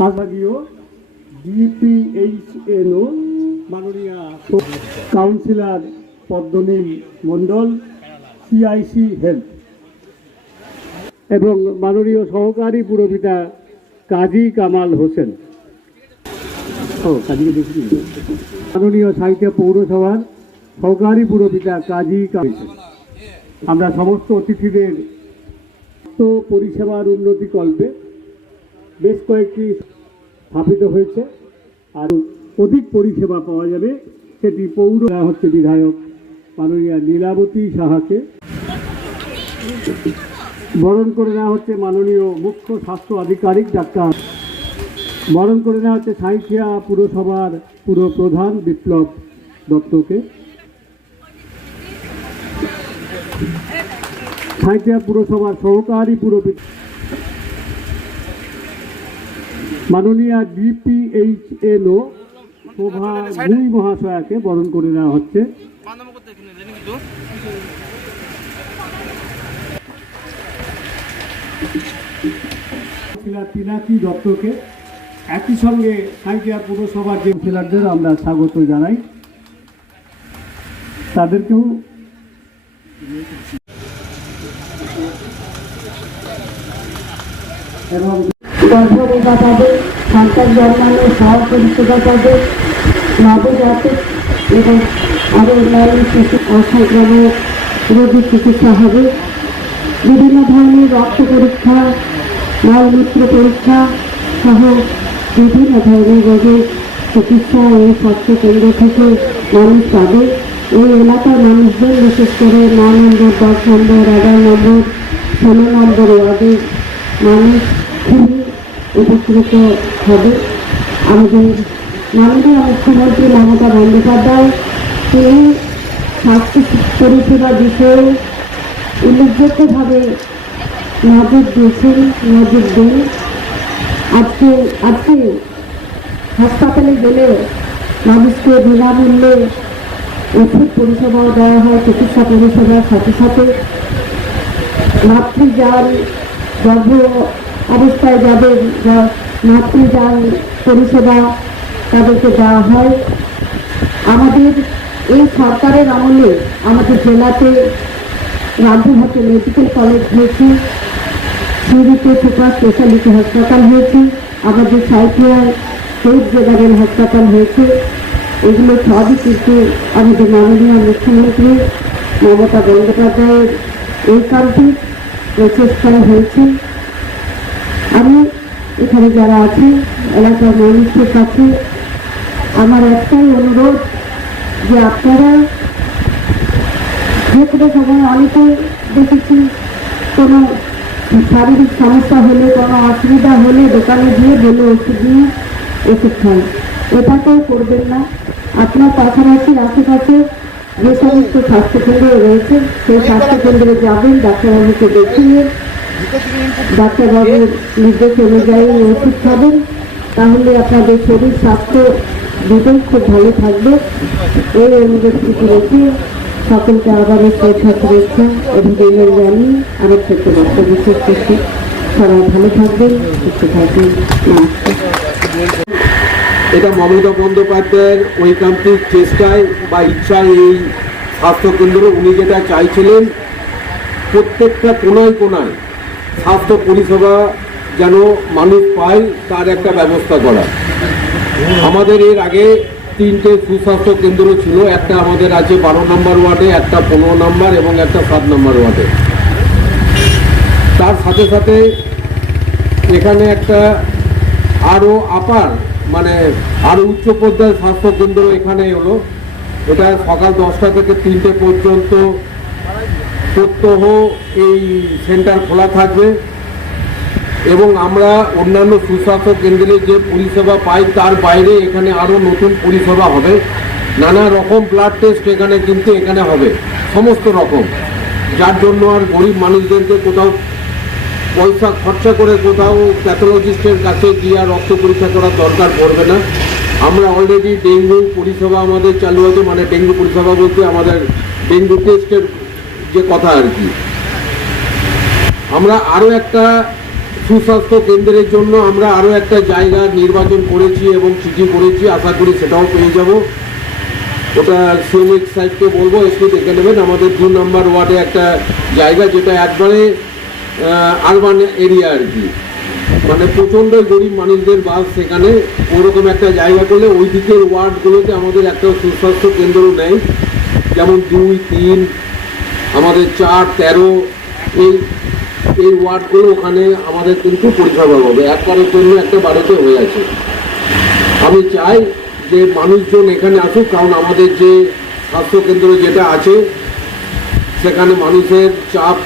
বিভাগীয় ডিপিএইচএনও মাননীয় councillor Padmanil Mondal CIC health এবং মাননীয় সহকারী পুরপিতা কাজী কামাল হোসেন ও কাজীকে দেখি মাননীয় সাহিত্য পৌরসভার সহকারী পুরপিতা কাজী কামাল হোসেন। আমরা সমস্ত অতিথিদের স্বাস্থ্য পরিষেবার উন্নতি কল্পে বেশ কয়েকটি স্থাপিত হয়েছে। আর অধিক পরিষেবা পাওয়া যাবে সেটি পৌর হচ্ছে বিধায়ক মাননীয় লীলাবতী সাহাকে। বরণ করে নেওয়া হচ্ছে মাননীয় মুখ্য স্বাস্থ্য আধিকারিক ডাক্তার। বরণ করে নেওয়া হচ্ছে সাঁইথিয়া পুরসভার পুর প্রধান বিপ্লব দত্তকে। সাঁইথিয়া পুরসভার সহকারী পুরপিত মাননীয় ডিপিএইচএনও শোভা ভুই মহাশয়াকে বরণ করে নেওয়া হচ্ছে। পিনাকি দত্তকে একই সঙ্গে সাঁইথিয়া পুরসভার যে কাউন্সিলরদের আমরা স্বাগত জানাই তাদেরকেও এবং গর্ভরেখা পাবে সন্তান জন্মানোর সহ পরিষেবা পাবে নবজাতক এবং আরও অন্যান্য শিশু অসংক্রামক রোগীর চিকিৎসা হবে। বিভিন্ন ধরনের রক্ত পরীক্ষা, মলমূত্র পরীক্ষা সহ বিভিন্ন ধরনের রোগের চিকিৎসা এই স্বাস্থ্য কেন্দ্র থেকে মানুষ পাবে। এই এলাকার মানুষদের বিশেষ করে ন নম্বর, দশ নম্বর, এগারো নম্বর, ষোলো নম্বর ওয়ার্ডের মানুষ খুবই উপকৃত হবে আমাদের মাননীয় মুখ্যমন্ত্রী মমতা বন্দ্যোপাধ্যায়। তিনি স্বাস্থ্য পরিষেবা বিষয়ে উল্লেখযোগ্যভাবে নজর দিয়েছেন, নজর দেন। আজকে আজকে হাসপাতালে গেলে মানুষকে বিনামূল্যে ওষুধ পরিষেবাও দেওয়া হয়, চিকিৎসা পরিষেবার সাথে সাথে। মাতৃযান গর্ভ অবস্থায় যাদের মাতৃযান পরিষেবা তাদেরকে দেওয়া হয়। আমাদের এই সরকারের আমলে আমাদের জেলাতে রামপুরহাটে মেডিকেল কলেজ হয়েছে সিঁড়িতে সুপার স্পেশালিটি হাসপাতাল হয়েছে, আমাদের সাইকিয়ার শহীদ জেনারেল হাসপাতাল হয়েছে। এগুলো সবই কিন্তু আমাদের মাননীয় মুখ্যমন্ত্রী মমতা বন্দ্যোপাধ্যায়ের এই কারণে প্রচেষ্টায় হয়েছে আমি এখানে যারা আছে, এলাকার মানুষের কাছে আমার একটাই অনুরোধ যে আপনারা যে কোনো সময় অনেকে দেখেছি, কোনো শারীরিক সমস্যা হলে, কোনো অসুবিধা হলে দোকানে গিয়ে বলে ওষুধ নিয়ে ওষুধ খান। এটাকেও করবেন না। আপনার পাশাপাশি আশেপাশে যে সমস্ত স্বাস্থ্যকেন্দ্র রয়েছে, সেই স্বাস্থ্যকেন্দ্রে যাবেন, ডাক্তারবাবুকে দেখিয়ে ডাক্তারবাবুর নির্দেশ অনুযায়ী ওষুধ খাবেন। তাহলে আপনাদের শরীর, স্বাস্থ্য দুটোই খুব ভালো থাকবে। এই অনুরোধটুকু রেখে সকলকে আবারও শ্রদ্ধা শুভেচ্ছা অভিনন্দন জানিয়ে আমার ছোট্ট বক্তব্য শেষ করছি। সবাই ভালো থাকবেন, সুস্থ থাকবেন। এটা মমতা বন্দ্যোপাধ্যায়ের ঐকান্তিক চেষ্টায় বা ইচ্ছায় এই স্বাস্থ্যকেন্দ্র, উনি যেটা চাইছিলেন, প্রত্যেকটা কোনায় কোনায় স্বাস্থ্য পরিষেবা যেন মানুষ পায়, তার একটা ব্যবস্থা করা। আমাদের এর আগে তিনটে সুস্বাস্থ্য কেন্দ্র ছিল, একটা আমাদের আছে বারো নম্বর ওয়ার্ডে, একটা পনেরো নম্বর এবং একটা সাত নম্বর ওয়ার্ডে। তার সাথে সাথে এখানে একটা আরও আপার মানে আরও উচ্চ পর্যায়ের স্বাস্থ্য কেন্দ্র এখানে হলো এটা সকাল দশটা থেকে তিনটে পর্যন্ত প্রত্যহ এই সেন্টার খোলা থাকবে এবং আমরা অন্যান্য সুস্বাস্থ্য কেন্দ্রে যে পরিষেবা পাই, তার বাইরে এখানে আরও নতুন পরিষেবা হবে। নানা রকম ব্লাড টেস্ট এখানে কিন্তু এখানে হবে, সমস্ত রকম। যার জন্য আর গরিব মানুষদেরকে কোথাও পয়সা খরচা করে কোথাও প্যাথোলজিস্টের কাছে গিয়ে আর রক্ত পরীক্ষা করার দরকার পড়বে না। আমরা অলরেডি ডেঙ্গু পরিষেবা আমাদের চালু আছে মানে ডেঙ্গু পরিষেবা বলতে আমাদের ডেঙ্গু টেস্টের যে কথা আর কি। আমরা আরও একটা সুস্বাস্থ্য কেন্দ্রের জন্য আমরা আরও একটা জায়গা নির্বাচন করেছি এবং চিঠি করেছি, আশা করি সেটাও পেয়ে যাব। ওটা শ্রমিক সাহেবকে বলব একটু দেখে নেবেন। আমাদের দু নম্বর ওয়ার্ডে একটা জায়গা যেটা একবারে আরবান এরিয়া আর কি। মানে প্রচণ্ড গরিব মানুষদের বাস সেখানে, ওরকম একটা জায়গা করলে ওই দিকের ওয়ার্ডগুলোতে আমাদের একটা সুস্বাস্থ্য কেন্দ্র নেই। যেমন দুই, তিন আমাদের চার, তেরো, এই এই ওয়ার্ডগুলো ওখানে আমাদের কিন্তু পরিষেবা হবে একবারের জন্য একটা বাড়িতে হয়ে আছে। আমি চাই যে মানুষজন এখানে আসুক, কারণ আমাদের যে স্বাস্থ্যকেন্দ্র যেটা আছে, সেখানে মানুষের চাপ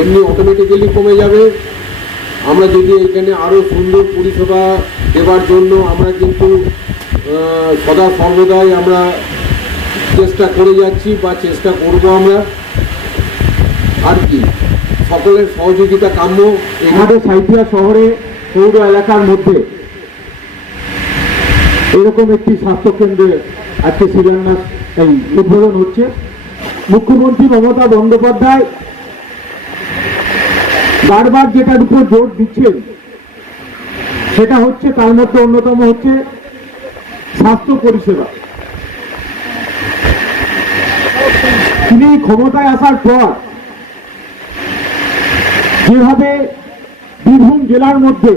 এমনি অটোমেটিক্যালি কমে যাবে। আমরা যদি এখানে আরও সুন্দর পরিষেবা দেওয়ার জন্য আমরা কিন্তু সদা সর্বদাই আমরা চেষ্টা করে যাচ্ছি বা চেষ্টা করব আমরা। আর কি? সকলের সহযোগিতা কাম্য এখানে সাইথিয়া শহরে পৌর এলাকার মধ্যে। এরকম একটি স্বাস্থ্যকেন্দ্রে আজকে শিলান্যাস, এই উদ্বোধন হচ্ছে। মুখ্যমন্ত্রী মমতা বন্দ্যোপাধ্যায় বারবার যেটার উপর জোর দিচ্ছেন, সেটা হচ্ছে তার মধ্যে অন্যতম হচ্ছে স্বাস্থ্য পরিষেবা। তিনি ক্ষমতায় আসার পর যেভাবে বীরভূম জেলার মধ্যে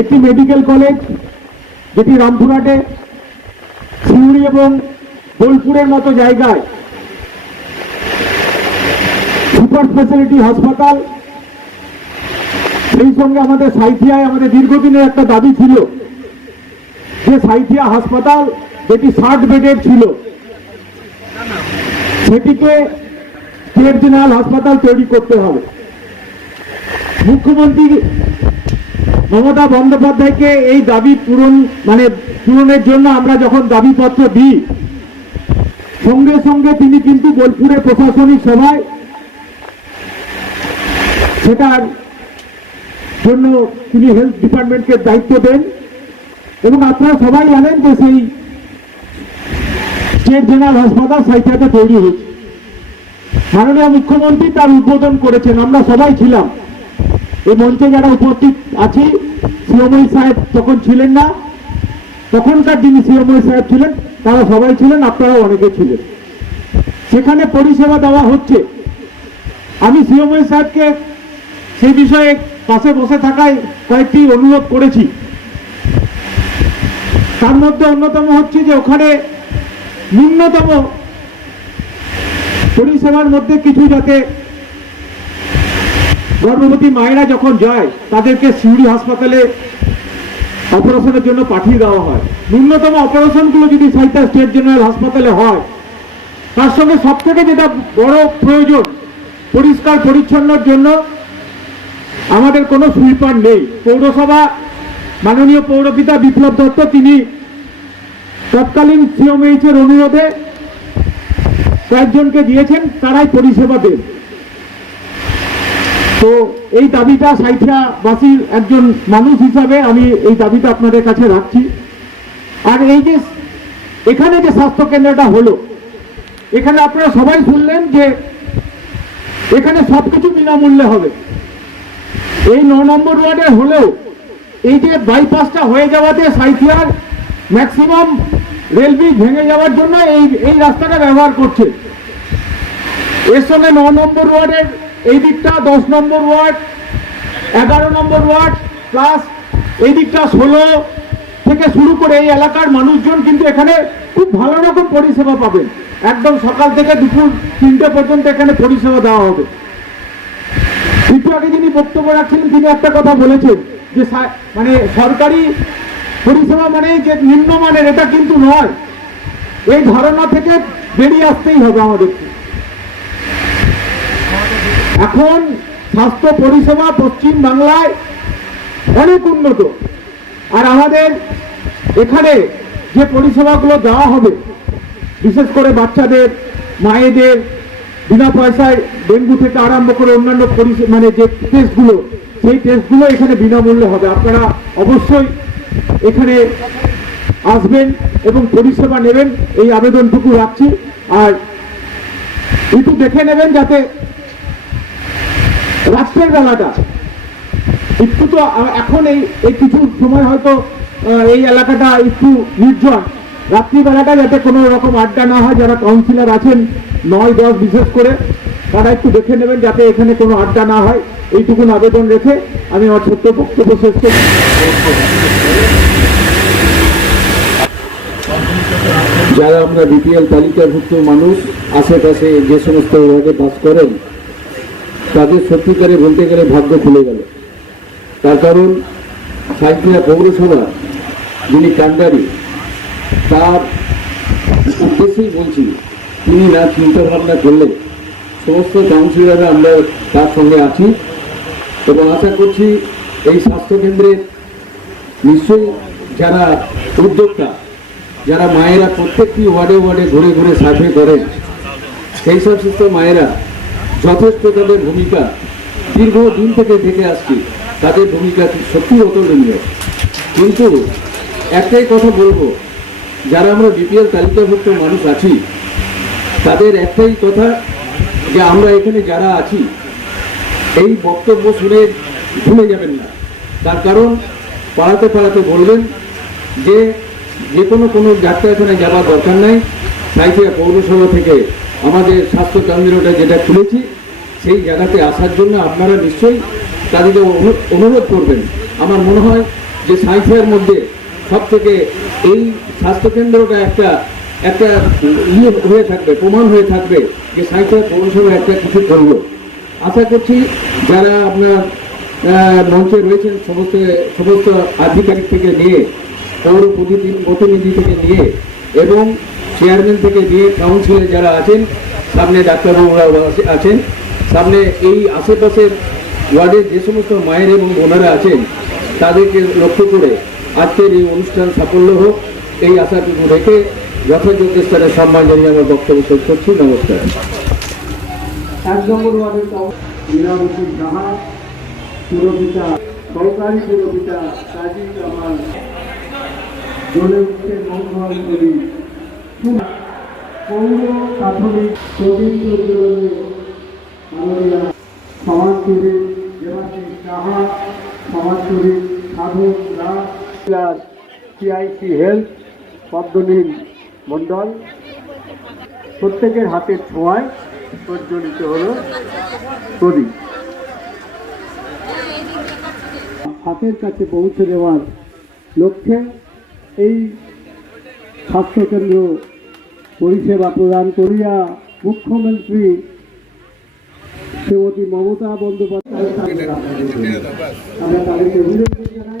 একটি মেডিকেল কলেজ, যেটি রামপুরহাটে, সিউড়ি এবং বোলপুরের মতো জায়গায় সুপার স্পেশালিটি হাসপাতাল, সেই সঙ্গে আমাদের সাইথিয়ায় আমাদের দীর্ঘদিনের একটা দাবি ছিল যে সাইথিয়া হাসপাতাল যেটি ষাট বেডের ছিল। সেটিকে জেনারেল হাসপাতাল তৈরি করতে হবে। মুখ্যমন্ত্রী মমতা বন্দ্যোপাধ্যায়কে এই দাবি পূরণ মানে পূরণের জন্য আমরা যখন দাবিপত্র দিই, সঙ্গে সঙ্গে তিনি কিন্তু বোলপুরের প্রশাসনিক সভায় সেটার জন্য তিনি হেলথ ডিপার্টমেন্টকে দায়িত্ব দেন এবং আপনারা সবাই জানেন যে সেই স্টেট জেনারেল হাসপাতাল সাইথিয়াতে তৈরি হয়েছে। মাননীয় মুখ্যমন্ত্রী তার উদ্বোধন করেছেন, আমরা সবাই ছিলাম। এই মঞ্চে যারা উপস্থিত আছি সিওমই সাহেব তখন ছিলেন না, তখনকার যিনি সিওমই সাহেব ছিলেন, তারা সবাই ছিলেন, আপনারাও অনেকে ছিলেন। সেখানে পরিষেবা দেওয়া হচ্ছে। আমি সিওমই সাহেবকে সেই বিষয়ে পাশে বসে থাকায় কয়েকটি অনুরোধ করেছি। তার মধ্যে অন্যতম হচ্ছে যে, ওখানে ন্যূনতম পরিষেবার মধ্যে কিছু যাতে গর্ভবতী মায়েরা যখন যায়, তাদেরকে সিউড়ি হাসপাতালে অপারেশনের জন্য পাঠিয়ে দেওয়া হয়। ন্যূনতম অপারেশনগুলো যদি সাইতা স্টেট জেনারেল হাসপাতালে হয়, তার সঙ্গে সব থেকে যেটা বড় প্রয়োজন, পরিষ্কার পরিচ্ছন্নর জন্য আমাদের কোনো সুইপার নেই। পৌরসভা, মাননীয় পৌরপিতা বিপ্লব দত্ত, তিনি তৎকালীন সিওমএইচ এর অনুরোধে কয়েকজনকে দিয়েছেন, তারাই পরিষেবা দেন। তো এই দাবিটা সাইথিয়াবাসীর একজন মানুষ হিসাবে আমি এই দাবিটা আপনাদের কাছে রাখছি। আর এই যে এখানে যে স্বাস্থ্য কেন্দ্রটা হলো, এখানে আপনারা সবাই শুনলেন যে এখানে সবকিছু বিনামূল্যে হবে। এই ন নম্বর ওয়ার্ডে হলেও এই যে বাইপাসটা হয়ে যাওয়াতে সাইথিয়ার ম্যাক্সিমাম রেল ব্রিজ ভেঙে যাওয়ার জন্য এই এই রাস্তাটা ব্যবহার করছে। এর সঙ্গে ন নম্বর ওয়ার্ডের এই দিকটা দশ নম্বর ওয়ার্ড, এগারো নম্বর ওয়ার্ড প্লাস এই দিকটা ষোলো থেকে শুরু করে এই এলাকার মানুষজন কিন্তু এখানে খুব ভালো রকম পরিষেবা পাবেন। একদম সকাল থেকে দুপুর তিনটে পর্যন্ত এখানে পরিষেবা দেওয়া হবে। একটু আগে যিনি বক্তব্য রাখছিলেন, তিনি একটা কথা বলেছেন যে মানে সরকারি পরিষেবা মানে যে নিম্নমানের এটা কিন্তু নয়। এই ধারণা থেকে বেরিয়ে আসতেই হবে আমাদেরকে। এখন স্বাস্থ্য পরিষেবা পশ্চিম বাংলায় অনেক উন্নত। আর আমাদের এখানে যে পরিষেবাগুলো দেওয়া হবে, বিশেষ করে বাচ্চাদের, মায়েদের, বিনা পয়সায় ডেঙ্গু থেকে আরম্ভ করে অন্যান্য মানে যে টেস্টগুলো সেই টেস্টগুলো এখানে বিনামূল্যে হবে। আপনারা অবশ্যই এখানে আসবেন এবং পরিষেবা নেবেন, এই আবেদনটুকু রাখছি। আর একটু দেখে নেবেন যাতে রাত্রের বেলাটা একটু তো এখন এই এই কিছু সময় হয়তো এই এলাকাটা একটু নির্জন। রাত্রিবেলাটা যাতে কোনো রকম আড্ডা না হয়, যারা কাউন্সিলর আছেন, নয়, দশ বিশেষ করে, তারা একটু দেখে নেবেন যাতে এখানে কোনো আড্ডা না হয়। এইটুকুন আবেদন রেখে আমি আমার ছোট্ট বক্তব্য শেষ করছি। যারা আমরা বিপিএল তালিকাভুক্ত মানুষ, আশেপাশে যে সমস্ত ওয়ার্ডে বাস করেন, তাদের সত্যিকারে বলতে গেলে ভাগ্য খুলে গেল। তার কারণ সাঁইথিয়া পৌরসভা, যিনি কান্ডারি তার উদ্দেশ্যেই বলছি, তিনি না চিন্তা ভাবনা করলে সমস্ত কাউন্সিলররা আমরা তার সঙ্গে আছি এবং আশা করছি এই স্বাস্থ্যকেন্দ্রের নিশ্চয়ই যারা উদ্যোক্তা যারা মায়েরা প্রত্যেকটি ওয়ার্ডে ওয়ার্ডে ঘুরে ঘুরে সার্ভে করেন, সেই সব সুস্থ মায়েরা যথেষ্ট তাদের ভূমিকা দীর্ঘদিন থেকে থেকে আসছি, তাদের ভূমিকা সত্যি অতুলনীয়। কিন্তু একটাই কথা বলব, যারা আমরা বিপিএল তালিকাভুক্ত মানুষ আছি, তাদের একটাই কথা যে আমরা এখানে যারা আছি, এই বক্তব্য শুনে ভুলে যাবেন না। তার কারণ পাড়াতে পাড়াতে বলবেন যে যে কোনো কোনো ডাক্তারখানায় যাওয়ার দরকার নাই। সাইথিয়া পৌরসভা থেকে আমাদের স্বাস্থ্য কেন্দ্রটা যেটা খুলেছি, সেই জায়গাতে আসার জন্য আপনারা নিশ্চয়ই তাদেরকে অনু- অনুরোধ করবেন। আমার মনে হয় যে সাইথিয়ার মধ্যে সব থেকে এই স্বাস্থ্যকেন্দ্রটা একটা একটা ইয়ে হয়ে থাকবে, প্রমাণ হয়ে থাকবে যে সাইথিয়া পৌরসভা একটা কিছু করল। আশা করছি যারা আপনার মঞ্চে রয়েছেন, সমস্ত সমস্ত আধিকারিক থেকে নিয়ে পৌর প্রতিনিধি থেকে নিয়ে এবং চেয়ারম্যান থেকে নিয়ে কাউন্সিলে যারা আছেন, সামনে ডাক্তারবাবুরা আছে- আছেন, সামনে এই আশেপাশের ওয়ার্ডের যে সমস্ত মায়ের এবং বোনেরা আছেন, তাদেরকে লক্ষ্য করে আজকের এই অনুষ্ঠান সাফল্য হোক। এই আশাটুকু রেখে যথাযোগ্য স্তরে সম্মান জানিয়ে আমার বক্তব্য শেষ করছি। নমস্কার। এক নম্বর ওয়ার্ডের লীলাবতী সাহা পুরপিতা সরকারি পুরপিতা কাজী পৌর সিআইসি হেলথ, পদ্মনীল মণ্ডল। প্রত্যেকের হাতের ছোঁয়ায় প্রজ্বলিত হলো প্রদীপ। হাতের কাছে পৌঁছে দেওয়ার লক্ষ্যে এই স্বাস্থ্যকেন্দ্র পরিষেবা প্রদান করিয়া মুখ্যমন্ত্রী শ্রীমতী মমতা বন্দ্যোপাধ্যায় জানাই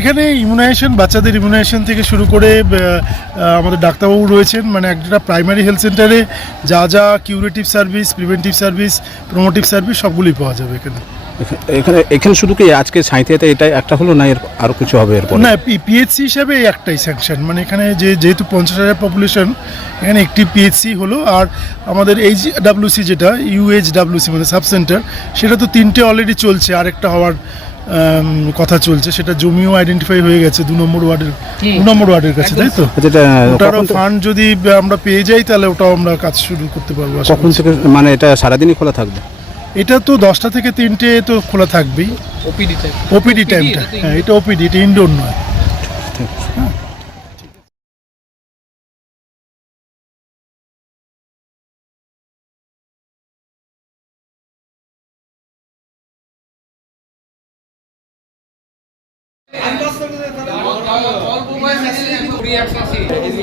এখানে ইমিউনাইজেশন বাচ্চাদের ইমিউনাইজেশন থেকে শুরু করে আমাদের ডাক্তারবাবু রয়েছেন। মানে একটা প্রাইমারি হেলথ সেন্টারে যা যা curative service preventive service promotive service সবগুলোই পাওয়া যাবে এখানে। এখানে এখানে শুধু কি আজকে সাঁইথিয়াতে এটা একটা হলো না এর আরও কিছু হবে এরপর? না পিএইচসি হিসাবে একটাই স্যাংশন মানে এখানে যে যেহেতু পঞ্চাশ হাজার পপুলেশন এখানে একটি পিএইচসি হলো। আর আমাদের এইচ ডাব্লিউসি যেটা ইউএইচ ডাব্লিউসি মানে সাব সেন্টার সেটা তো তিনটে অলরেডি চলছে। আরেকটা হওয়ার আম, কথা চলছে সেটা জমিও আইডেন্টিফাই হয়ে গেছে দু নম্বর ওয়ার্ডের দু নম্বর ওয়ার্ডের কাছে তাই তো? যেটা ওটারও ফান্ড যদি আমরা পেয়ে যাই তাহলে ওটাও আমরা কাজ শুরু করতে পারব কখন থেকে মানে এটা সারাদিনই খোলা থাকবে? এটা তো দশটা থেকে তিনটে তো খোলা থাকবেই। ওপিডি টাইমটা হ্যাঁ এটা ওপিডি এটা ইনডোর নয়।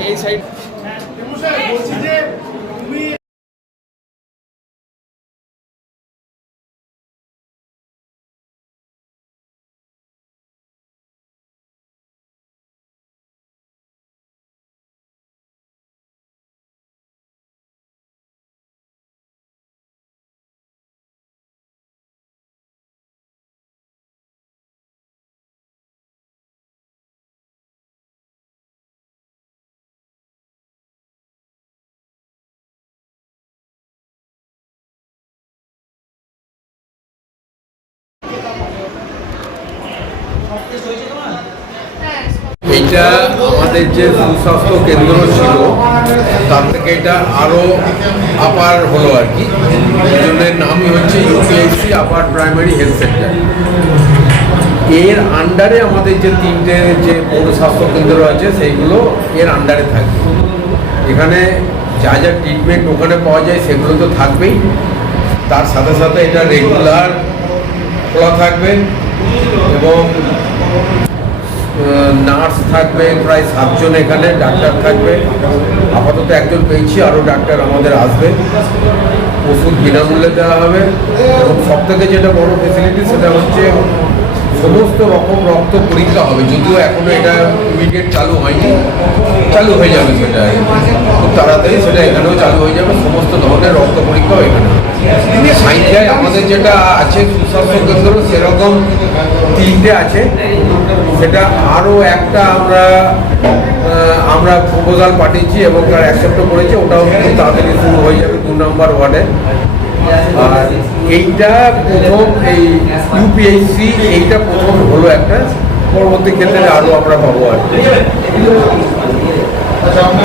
এই সাইড এইটা আমাদের যে সুস্বাস্থ্য কেন্দ্র ছিল, তার থেকে এটা আরও আপার হলো আর কি। এই জন্য এর নামই হচ্ছে UPSC upper primary health centre এর আন্ডারে আমাদের যে তিনটে যে পৌর স্বাস্থ্য কেন্দ্র আছে সেইগুলো এর আন্ডারে থাকবে এখানে যা যা ট্রিটমেন্ট ওখানে পাওয়া যায়, সেগুলো তো থাকবেই। তার সাথে সাথে এটা রেগুলার খোলা থাকবে এবং নার্স থাকবে, প্রায় সাতজন এখানে, ডাক্তার থাকবে। আপাতত একজন পেয়েছি, আরও ডাক্তার আমাদের আসবে। ওষুধ বিনামূল্যে দেওয়া হবে। এবং সব থেকে যেটা বড় ফেসিলিটি সেটা হচ্ছে সমস্ত রকম রক্ত পরীক্ষা হবে, যদিও এখনও এটা ইমিডিয়েট চালু হয়নি। চালু হয়ে যাবে সেটা খুব তাড়াতাড়ি সেটা এখানেও চালু হয়ে যাবে, সমস্ত ধরনের রক্ত পরীক্ষাও এখানে। সাইন্সিয়ায় আমাদের যেটা আছে, সুস্বাস্থ্য কেন্দ্র, সেরকম তিনটে আছে। সেটা আরও একটা আমরা আমরা প্রপোজাল পাঠিয়েছি এবং তার অ্যাকসেপ্টও করেছে, ওটাও খুব তাড়াতাড়ি শুরু হয়ে যাবে দু নম্বর ওয়ার্ডে। আর এইটা প্রথম এই ইউপিএসসি এইটা প্রথম হলো একটা। পরবর্তী ক্ষেত্রে আরও আমরা পাবো আর কি।